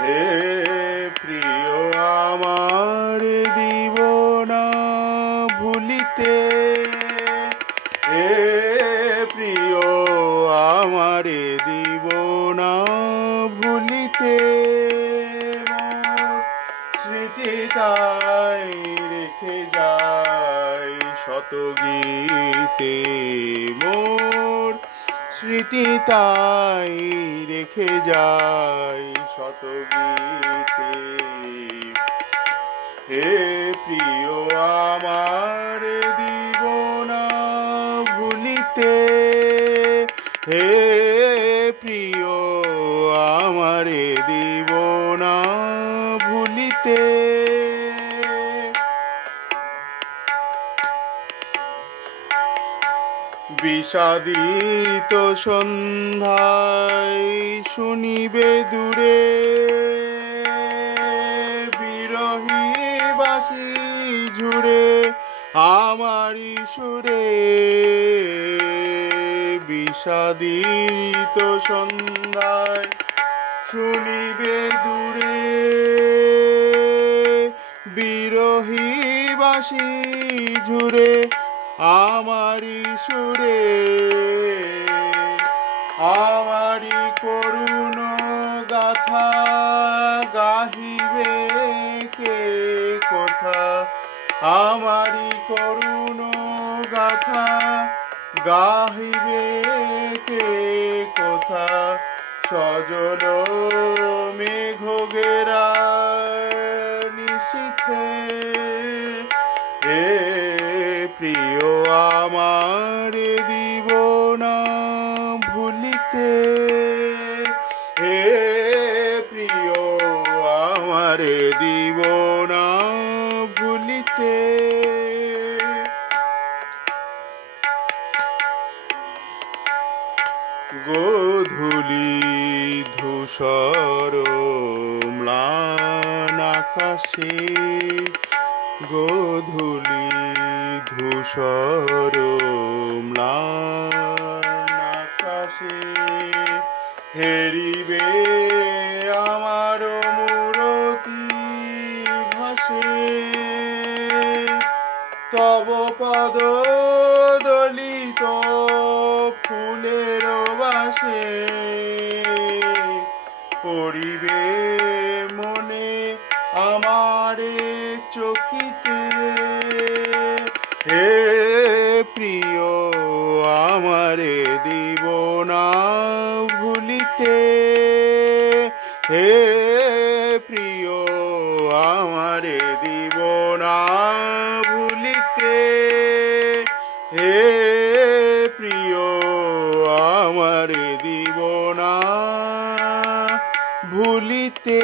হে প্রিয় আমার দিব না ভুলিতে, হে প্রিয় আমার দিব না ভুলিতে, স্মৃতি তাই রেখে যায় শত গীতে, মোর স্মৃতি তাই রেখে যায় শত গীতে। হে প্রিয় আমার দিব না ভুলিতে, হে প্রিয় আমার দিব না ভুলিতে। বিষাদিত সন্ধ্যায় শুনিবে দূরে বিরহী বাঁশি ঝুড়ে আমারি সুরে, বিষাদিত সন্ধ্যায় শুনিবে দূরে বিরহী বাঁশি ঝুড়ে আমারি সুরে, আমারি করুণ গাথা গাহিবে কে কথা, আমারি করুণ গাথা গাহিবে কে কথা, সজল মেঘ ঘেরা নিশীথে। হে প্রিয় আমার দিব না ভুলিতে, হে প্রিয় আমার দিব না ভুলিতে। গোধূলি ধূসর ম্লান আকাশে, গোধূলি ধূসর ম্লান আকাশে, হেরিবে আমার মূরতি ভাসে, তব পদ দলিত ফুলের বাসে, পড়িবে মনে আমারে চকিতে। হে প্রিয় আমারে দিব না ভুলিতে, হে প্রিয় আমারে দিব না ভুলিতে, হে প্রিয় আমারে দিব না ভুলিতে।